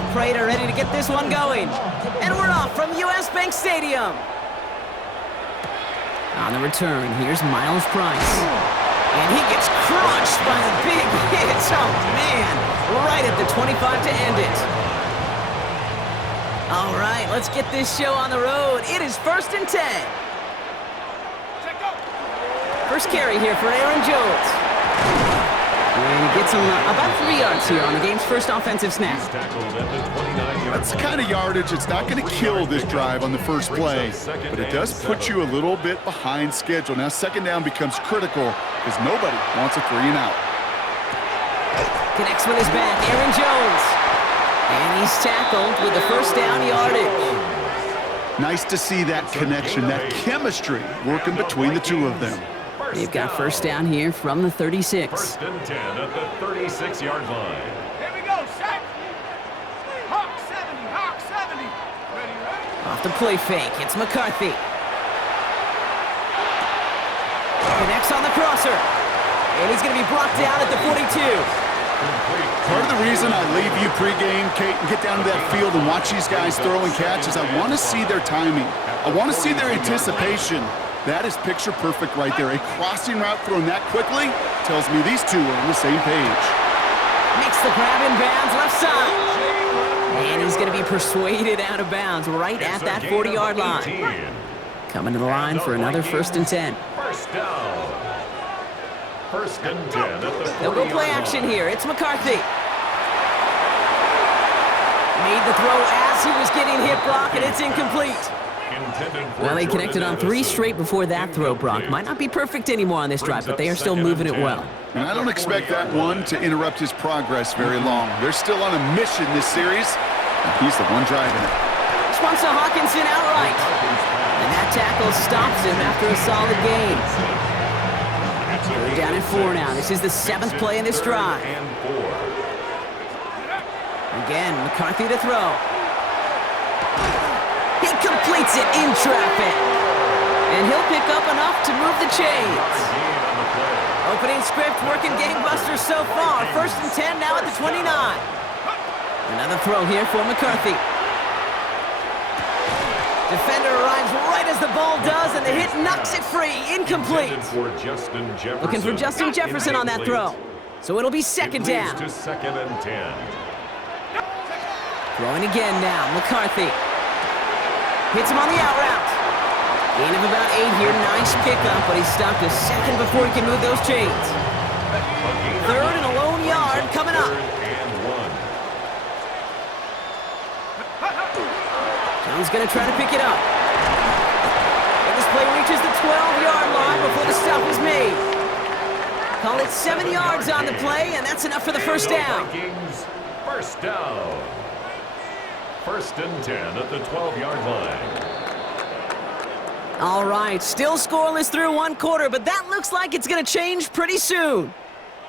Matt Prater ready to get this one going. And we're off from US Bank Stadium. On the return, here's Miles Price. And he gets crushed by the big hit. Oh, man. Right at the 25 to end it. All right, let's get this show on the road. It is 1st and 10. First carry here for Aaron Jones. And he gets him about 3 yards here on the game's first offensive snap. That's the kind of yardage that's not going to kill this drive on the first play, but it does put you a little bit behind schedule. Now second down becomes critical because nobody wants a 3 and out. Connects with his back, Aaron Jones. And he's tackled with the first down yardage. Nice to see that connection, that chemistry working between the two of them. They've got first down here from the 36. 1st and 10 at the 36-yard line. Here we go, set. Hawk 70, Hawk 70. Ready, ready? Off the play fake, it's McCarthy. Connects on the crosser. And he's going to be brought down at the 42. Part of the reason I leave you pregame, Kate, and get down to that field and watch these guys throw and catch is I want to see their timing. I want to see their anticipation. That is picture perfect right there. A crossing route thrown that quickly tells me these two are on the same page. Makes the grab in bounds left side. And he's going to be persuaded out of bounds right at that 40-yard line. Coming to the line for another 1st and 10. First down. 1st and 10 at the 40-yard line. They'll go play action here. It's McCarthy. Made the throw as he was getting hit, Brock, and it's incomplete. Well, they connected on 3 straight before that throw, Brock. Might not be perfect anymore on this drive, but they are still moving it well. And I don't expect that one to interrupt his progress very long. They're still on a mission this series, and he's the one driving it. This one's to Hawkinson outright. And that tackle stops him after a solid gain. They're down at 4 now. This is the 7th play in this drive. Again, McCarthy to throw. He completes it in traffic. And he'll pick up enough to move the chains. Opening script working gangbusters so far. 1st and 10 now at the 29. Another throw here for McCarthy. Defender arrives right as the ball does, and the hit knocks it free. Incomplete. Looking for Justin Jefferson on that throw. So it'll be 2nd down. To 2nd and 10. Throwing again now, McCarthy. Hits him on the out route. Gain of about 8 here. Nice pickup, but he stopped a second before he can move those chains. 3rd and a lone yard coming up. Jones going to try to pick it up. And this play reaches the 12-yard line before the stop is made. Call it 7 yards on the play, and that's enough for the first down. First down. 1st and 10 at the 12-yard line. All right, still scoreless through 1 quarter, but that looks like it's going to change pretty soon.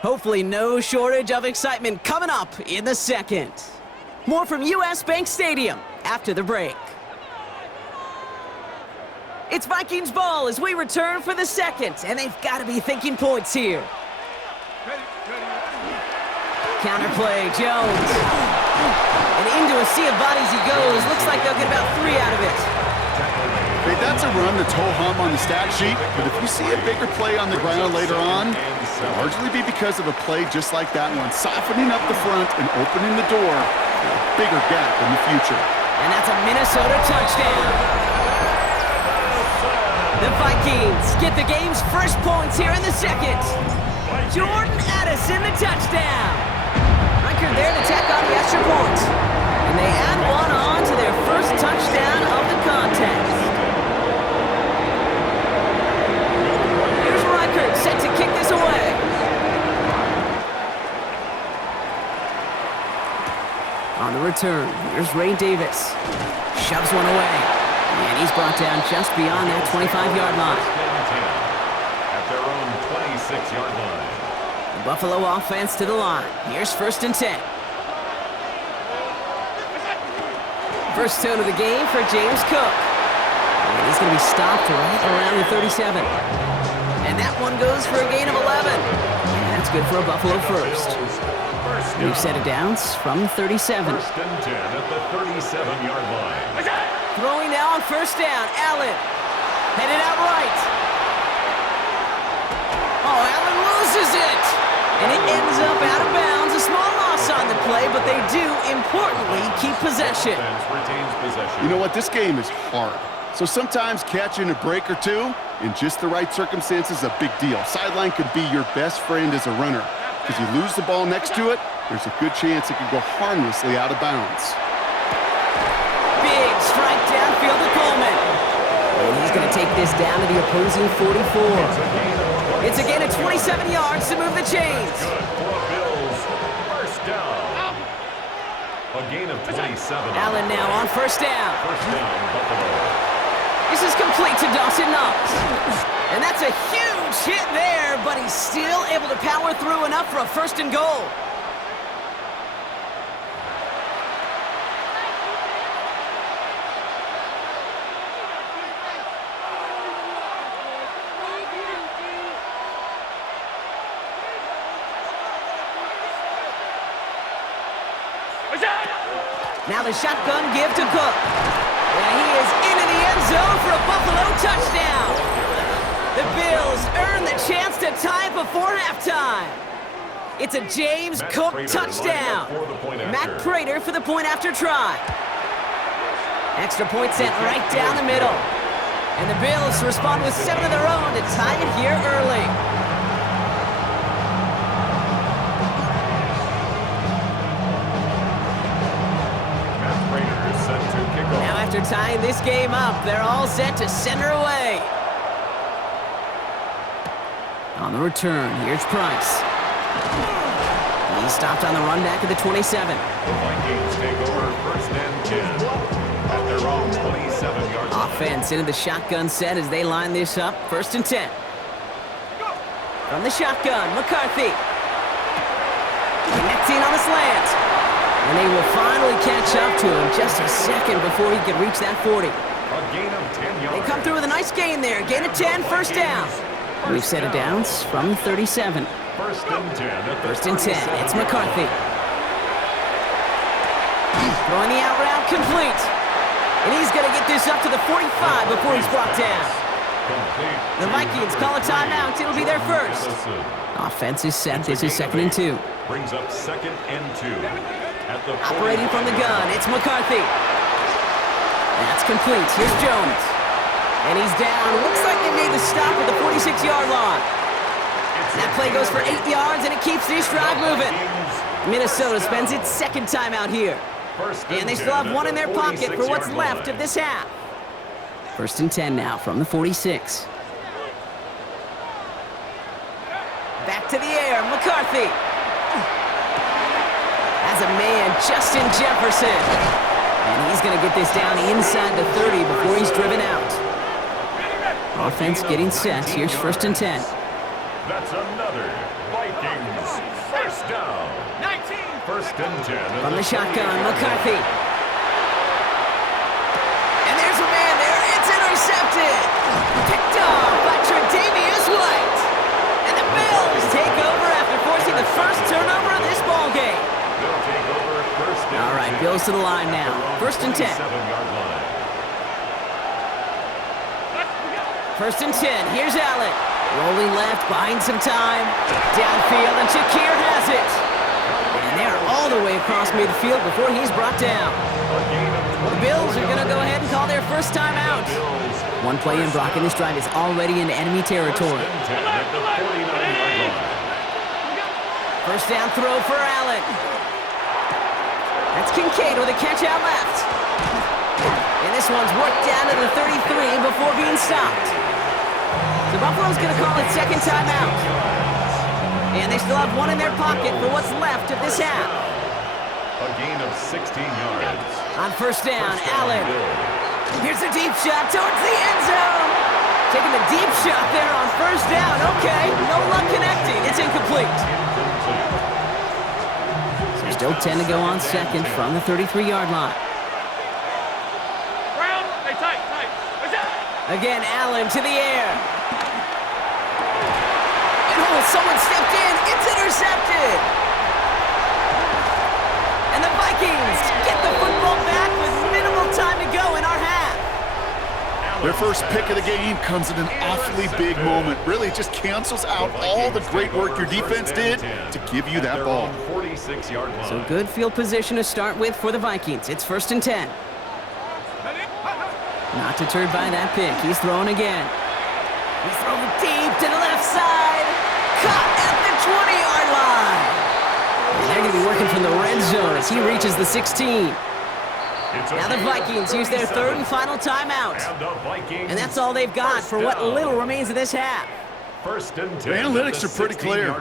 Hopefully no shortage of excitement coming up in the 2nd. More from US Bank Stadium after the break. It's Vikings ball as we return for the 2nd, and they've got to be thinking points here. Counterplay, Jones. And into a sea of bodies he goes. Looks like they'll get about 3 out of it. Okay, that's a run that's ho-hum on the stat sheet, but if you see a bigger play on the ground later on, it'll largely be because of a play just like that one, softening up the front and opening the door for a bigger gap in the future. And that's a Minnesota touchdown. The Vikings get the game's first points here in the 2nd. Jordan Addison, the touchdown. Record there to tack on the extra point. And they add one on to their first touchdown of the contest. Here's Reichert set to kick this away. On the return, here's Ray Davis. Shoves one away. And he's brought down just beyond that 25-yard line. At their own 26-yard line. The Buffalo offense to the line. Here's 1st and 10. First tone of the game for James Cook. And he's going to be stopped right around the 37. And that one goes for a gain of 11. And That's good for a Buffalo first. New set of downs from 37. First and 10 at the 37-yard line. Throwing now on first down. Allen headed out right. Oh, Allen loses it. And it ends up out of bounds. A small loss on the play, but they do, importantly, keep possession. Defense retains possession. You know what? This game is hard. So sometimes catching a break or two in just the right circumstances is a big deal. Sideline could be your best friend as a runner. Because you lose the ball next to it, there's a good chance it could go harmlessly out of bounds. Big strike downfield to Coleman. And he's going to take this down to the opposing 44. It's a gain of 27 yards to move the chains. Good for Bills. First down. A gain of 27. Allen now on first down. First down, Buffalo. This is complete to Dawson Knox. And that's a huge hit there, but he's still able to power through enough for a first and goal. Now the shotgun give to Cook. And he is into the end zone for a Buffalo touchdown. The Bills earn the chance to tie it before halftime. It's a James Cook touchdown. Matt Prater for the point after try. Extra point sent right down the middle. And the Bills respond with 7 of their own to tie it here early. Now after tying this game up, they're all set to center away. On the return, here's Price. He stopped on the run back at the 27. The Vikings take over first and 10 at their own 27-yard line. Offense into the shotgun set as they line this up. First and 10. From the shotgun, McCarthy. Connecting on the slant. And they will finally catch up to him just a second before he could reach that 40. A gain of 10 yards. They come through with a nice gain there. Gain of 10, first down. We've set of downs from 37. First and 10 at the First and 10, it's McCarthy. Throwing the out route complete. And he's going to get this up to the 45 before he's brought down. The Vikings call a timeout. It'll be their first. Offense is set. This is second and 2. Brings up second and 2. At the Operating from the gun, it's McCarthy. That's complete. Here's Jones. And he's down. Looks like they made the stop at the 46-yard line. That play goes for 8 yards, and it keeps this drive moving. Minnesota spends its second time out here. And they still have one in their pocket for what's left of this half. First and 10 now from the 46. Back to the air, McCarthy. As a man, Justin Jefferson. And he's going to get this down inside the 30 before he's driven out. Offense getting set. Here's first and 10. That's another Vikings first down. 19. First and 10. From the shotgun, McCarthy. And there's a man there. It's intercepted. Picked off by Tre'Davious White. And the Bills take over after forcing the first turnover of this ball game. They'll take over first and All right, 10. Bills to the line now. First and 10. 7-yard line. First and 10. Here's Allen. Rolling left, buying some time. Downfield, and Shakir has it. And they're all the way across midfield before he's brought down. The Bills are going to go ahead and call their first time out. One play in blocking this drive is already in enemy territory. First down throw for Allen. That's Kincaid with a catch out left. And this one's worked down to the 33 before being stopped. So Buffalo's going to call it second timeout. And they still have one in their pocket for what's left of this half. A gain of 16 yards. On first down, Allen. Here's a deep shot towards the end zone. Taking the deep shot there on first down. Okay, no luck connecting. It's incomplete. So still 10 to go on second from the 33-yard line. Brown, hey, tight. Again, Allen to the air. And oh, someone stepped in. It's intercepted. And the Vikings get the football back with minimal time to go in our half. Their first pick of the game comes at an awfully big moment. Really just cancels out all the great work your defense did to give you that ball. 46-yard line. So good field position to start with for the Vikings. It's 1st and 10. Not deterred by that pick. He's throwing again. He's throwing deep to the left side. Caught at the 20-yard line. And they're going to be working from the red zone as he reaches the 16. Now the Vikings use their 3rd and final timeout. And that's all they've got for what little remains of this half. First and 10. The analytics are pretty clear.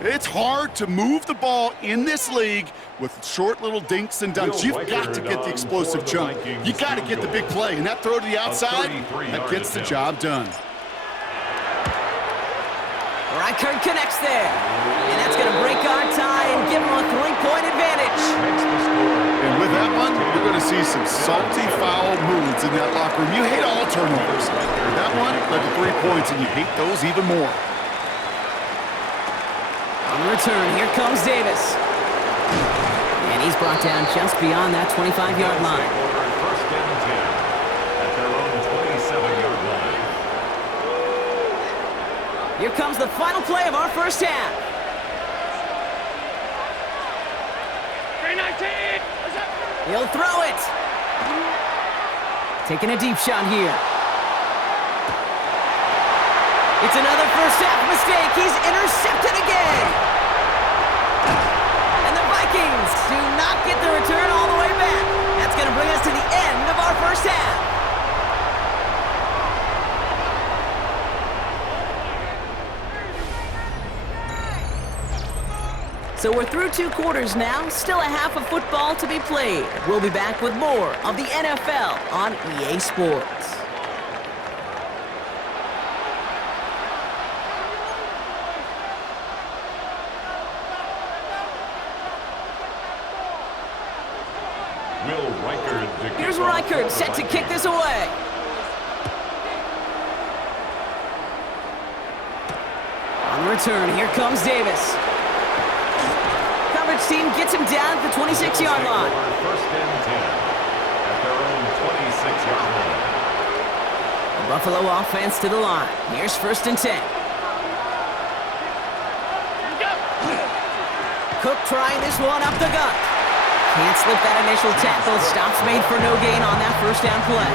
It's hard to move the ball in this league with short little dinks and dunks. You've got to get the explosive jump. You got to get the big play. And that throw to the outside, that gets the job done. Reichert connects there. And that's going to break our tie and give them a 3-point advantage. And with that one, you're going to see some salty, foul moods in that locker room. You hate all turnovers. But that one led to 3 points, and you hate those even more. On return, here comes Davis. And he's brought down just beyond that 25-yard line. First and 10 at their own 27-yard line. Here comes the final play of our first half. 319. He'll throw it. Taking a deep shot here. It's another first half mistake. He's intercepted again. And the Vikings do not get the return all the way back. That's going to bring us to the end of our first half. So we're through 2 quarters now, still a half of football to be played. We'll be back with more of the NFL on EA Sports. Here's Reichert set to kick this away. On return, here comes Davis. Coverage team gets him down at the 26-yard line. First and 10 at their own 26-yard line. The Buffalo offense to the line. Here's 1st and 10. Cook trying this one up the gut. Can't slip that initial tackle. Stops made for no gain on that first down play.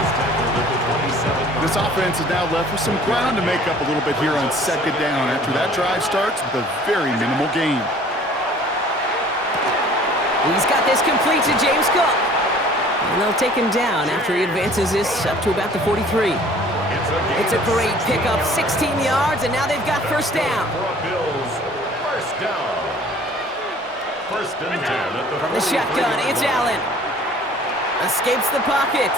This offense is now left with some ground to make up a little bit here on 2nd down after that drive starts with a very minimal gain. He's got this complete to James Cook. And they'll take him down after he advances this up to about the 43. It's a great pickup, 16 yards, and now they've got first down. First down. First and 10 at the From the shotgun, it's Allen. Escapes the pocket.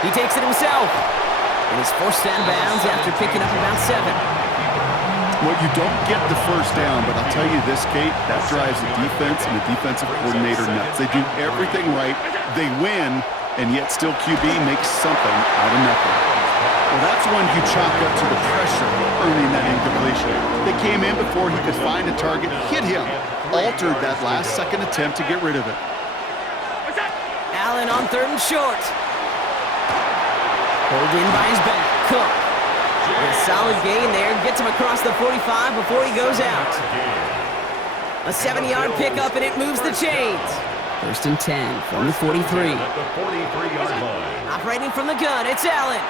He takes it himself. And he's forced down bounds after picking up about 7. Well, you don't get the first down, but I'll tell you this, Kate, that drives the defense and the defensive coordinator nuts. They do everything right. They win, and yet still QB makes something out of nothing. Well, that's when you chalk up to the pressure earning that incompletion. They came in before he could find a target, hit him, altered that last-second attempt to get rid of it. Allen on 3rd and short. Pulled in by his back. Cook. A solid gain there. Gets him across the 45 before he goes out. A 7-yard pickup, and it moves the chains. 1st and 10 from the 43. At the 43-yard line. Operating from the gun, it's Allen.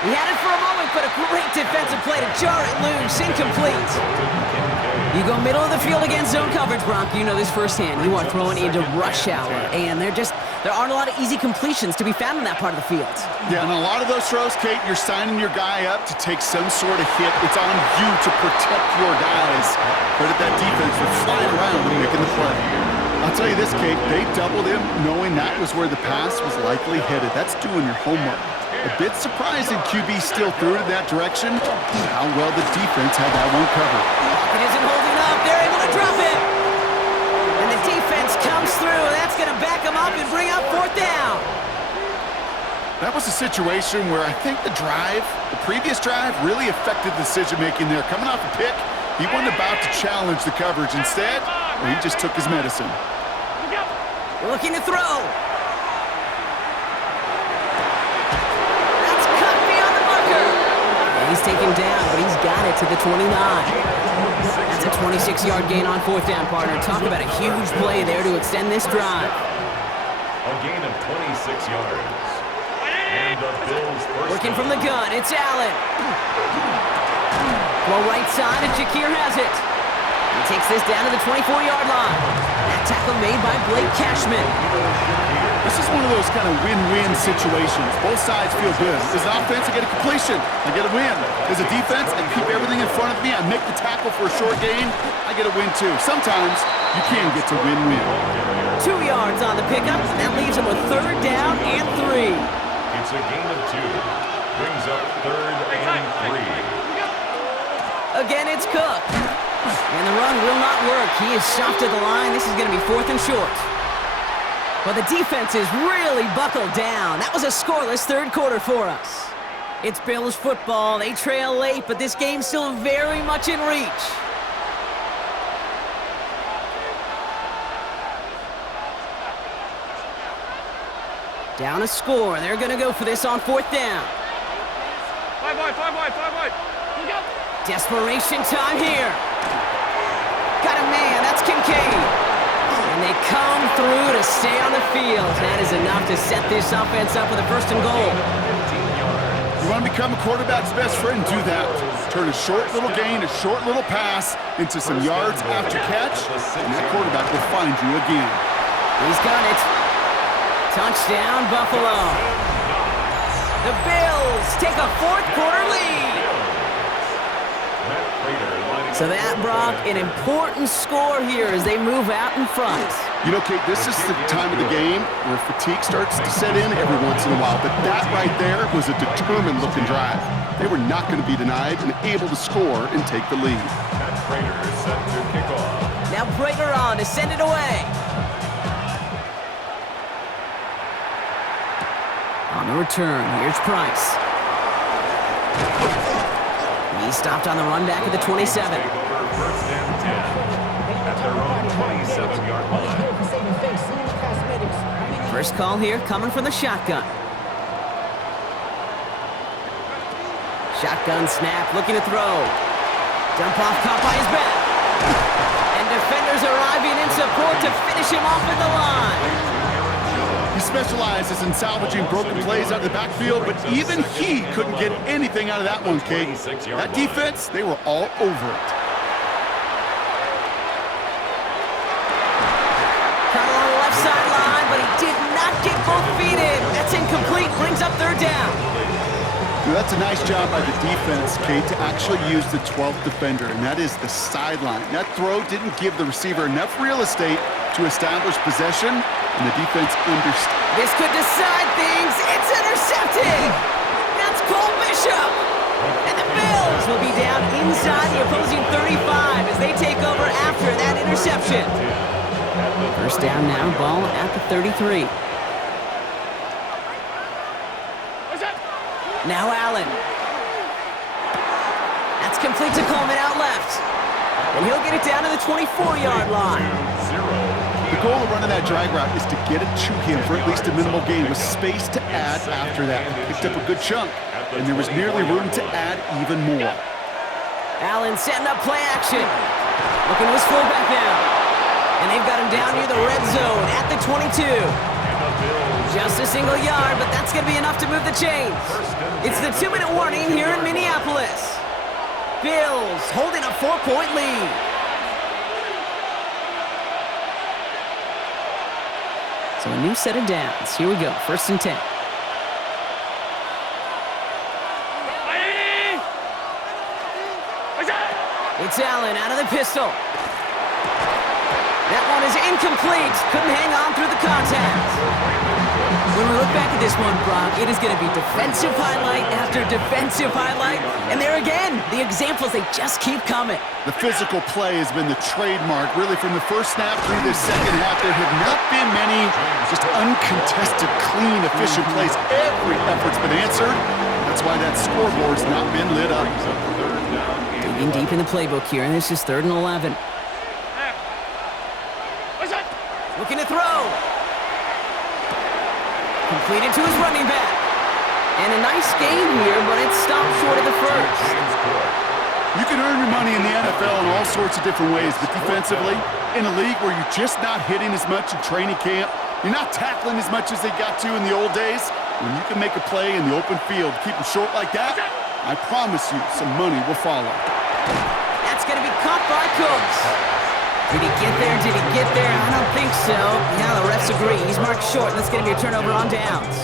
He had it for a moment, but a great defensive play to jar it loose. Incomplete. You go middle of the field against zone coverage, Bronk. You know this firsthand. You are throwing into rush hour, and there aren't a lot of easy completions to be found in that part of the field. Yeah, and a lot of those throws, Kate, you're signing your guy up to take some sort of hit. It's on you to protect your guys. Credit that defense for flying around and making the play. I'll tell you this, Kate, they doubled him knowing that was where the pass was likely headed. That's doing your homework. A bit surprising QB still threw it in that direction. How well the defense had that one covered. Pocket isn't holding up. They're able to drop it. And the defense comes through. That's going to back them up and bring up 4th down. That was a situation where I think the previous drive, really affected decision-making there. Coming off a pick, He wasn't about to challenge the coverage. Instead, he just took his medicine. Looking to throw. That's cut beyond the marker. He's taken down, but he's got it to the 29. That's a 26-yard gain on fourth down, partner. Talk about a huge play there to extend this drive. A gain of 26 yards. And the Bills first. Working from the gun, it's Allen. Well, right side, and Shakir has it. He takes this down to the 24-yard line. That tackle made by Blake Cashman. This is one of those kind of win-win situations. Both sides feel good. As an offense, I get a completion. I get a win. As a defense, I keep everything in front of me. I make the tackle for a short gain. I get a win, too. Sometimes you can get to win-win. 2 yards on the pickup. That leaves him with third down and 3. It's a gain of 2. Brings up third and 3. Again, it's Cook. And the run will not work. He is shoved to the line. This is going to be fourth and short. But the defense is really buckled down. That was a scoreless third quarter for us. It's Bills football. They trail late, but this game's still very much in reach. Down a score. They're going to go for this on fourth down. 5 wide. Desperation time here. Got a man. That's Kincaid. And they come through to stay on the field. That is enough to set this offense up with a first and goal. You want to become a quarterback's best friend? Do that. Turn a short little gain, a short little pass into some yards after catch, and that quarterback will find you again. He's got it. Touchdown, Buffalo. The Bills take a fourth quarter lead. So that, Brock, an important score here as they move out in front. You know, Kate, this is the time of the game where fatigue starts to set in every once in a while, but that right there was a determined-looking drive. They were not going to be denied and able to score and take the lead. Matt Prater is set to kick off. Now Prater on to send it away. On the return, here's Price. He stopped on the run back at the 27. Take over first and 10 at their own 27-yard line. First call here coming from the shotgun. Shotgun snap, looking to throw. Dump off, caught by his back. And defenders arriving in support to finish him off at the line. He specializes in salvaging broken plays out of the backfield, but even he couldn't get anything out of that one, Kate. That defense, they were all over it. Caught along the left sideline, but he did not get both feet in. That's incomplete, brings up third down. Now, that's a nice job by the defense, Kate, to actually use the 12th defender, and that is the sideline. That throw didn't give the receiver enough real estate to establish possession, and the defense understood. This could decide things. It's intercepted. That's Cole Bishop. And the Bills will be down inside the opposing 35 as they take over after that interception. First down now, ball at the 33. Now Allen. That's complete to Coleman out left. And he'll get it down to the 24-yard line. The goal of running that drag route is to get it to him for at least a minimal gain with space to add after that. He picked up a good chunk, and there was nearly room to add even more. Allen setting up play action. Looking to his fullback now. And they've got him down near the red zone at the 22. Just a single yard, but that's going to be enough to move the chains. It's the 2-minute warning here in Minneapolis. Bills holding a 4-point lead. So a new set of downs. Here we go, first and 10. It's Allen out of the pistol. That one is incomplete. Couldn't hang on through the contact. When we look back at this one, Brock, it is going to be defensive highlight after defensive highlight. And there again, the examples, they just keep coming. The physical play has been the trademark, really, from the first snap through the second half. There have not been many just uncontested, clean, efficient plays. Every effort's been answered. That's why that scoreboard's not been lit up. The In deep in the playbook here, and this is 3rd and 11. Looking to throw. Completed to his running back. And a nice gain here, but it stopped short of the first. You can earn your money in the NFL in all sorts of different ways, but defensively, in a league where you're just not hitting as much in training camp, you're not tackling as much as they got to in the old days, when you can make a play in the open field, keep them short like that, I promise you some money will follow. That's going to be caught by Cooks. Did he get there? Did he get there? I don't think so. Yeah, the refs agree. He's marked short, and that's going to be a turnover on downs.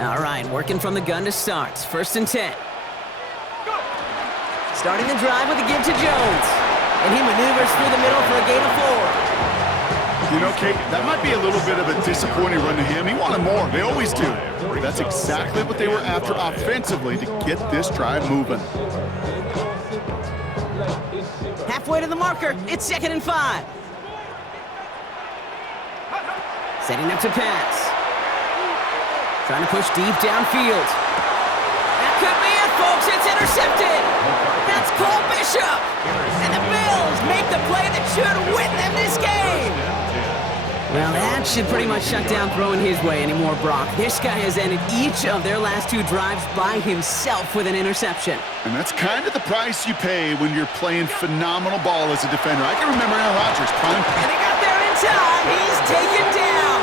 All right, working from the gun to start. 1st and 10. Starting the drive with a give to Jones. And he maneuvers through the middle for a gain of 4. You know, Kate, that might be a little bit of a disappointing run to him. He wanted more. They always do. But that's exactly what they were after offensively to get this drive moving. Halfway to the marker. It's 2nd and 5. Setting up to pass. Trying to push deep downfield. That could be it, folks. It's intercepted. That's Cole Bishop. And the Bills make the play that should win them this game. Well, that should pretty much shut down throwing his way anymore, Brock. This guy has ended each of their last 2 drives by himself with an interception. And that's kind of the price you pay when you're playing phenomenal ball as a defender. I can remember Aaron Rodgers prime. And he got there in time. He's taken down.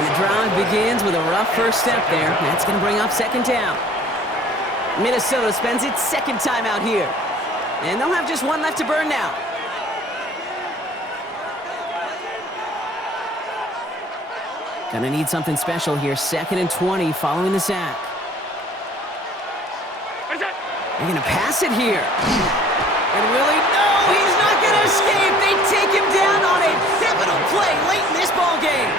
And the drive begins with a rough first step there. That's going to bring up 2nd down. Minnesota spends its 2nd time out here. And they'll have just 1 left to burn now. Gonna need something special here. 2nd and 20 following the sack. They're gonna pass it here. And Willie, no, he's not gonna escape. They take him down on a pivotal play late in this ball game.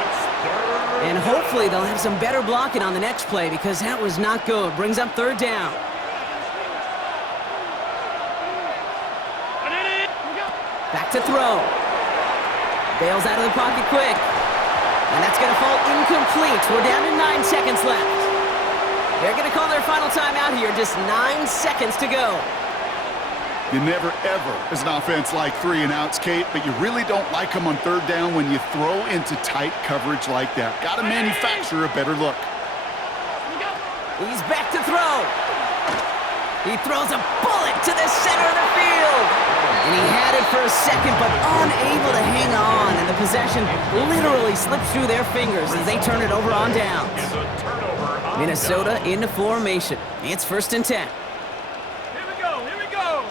And hopefully they'll have some better blocking on the next play because that was not good. Brings up 3rd down. Back to throw. Bails out of the pocket quick. And that's going to fall incomplete. We're down to 9 seconds left. They're going to call their final timeout here. Just 9 seconds to go. You never, ever, as an offense, like 3 and outs, Kate, but you really don't like them on 3rd down when you throw into tight coverage like that. Got to manufacture a better look. He's back to throw. He throws a bullet to the center of the field. And he had it for a second, but unable to hang on. And the possession literally slips through their fingers as they turn it over on downs. Minnesota into formation. It's 1st and 10. Here we go, here we go.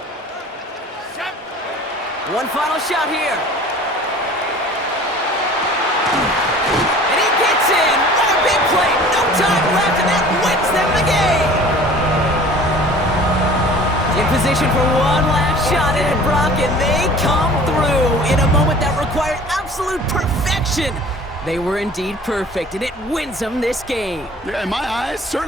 Shot. One final shot here. And he gets in. What a big play. No time left, and that wins them the game. In position for one last shot at it, Brock, and they come through in a moment that required absolute perfection. They were indeed perfect, and it wins them this game. Yeah, in my eyes, certainly.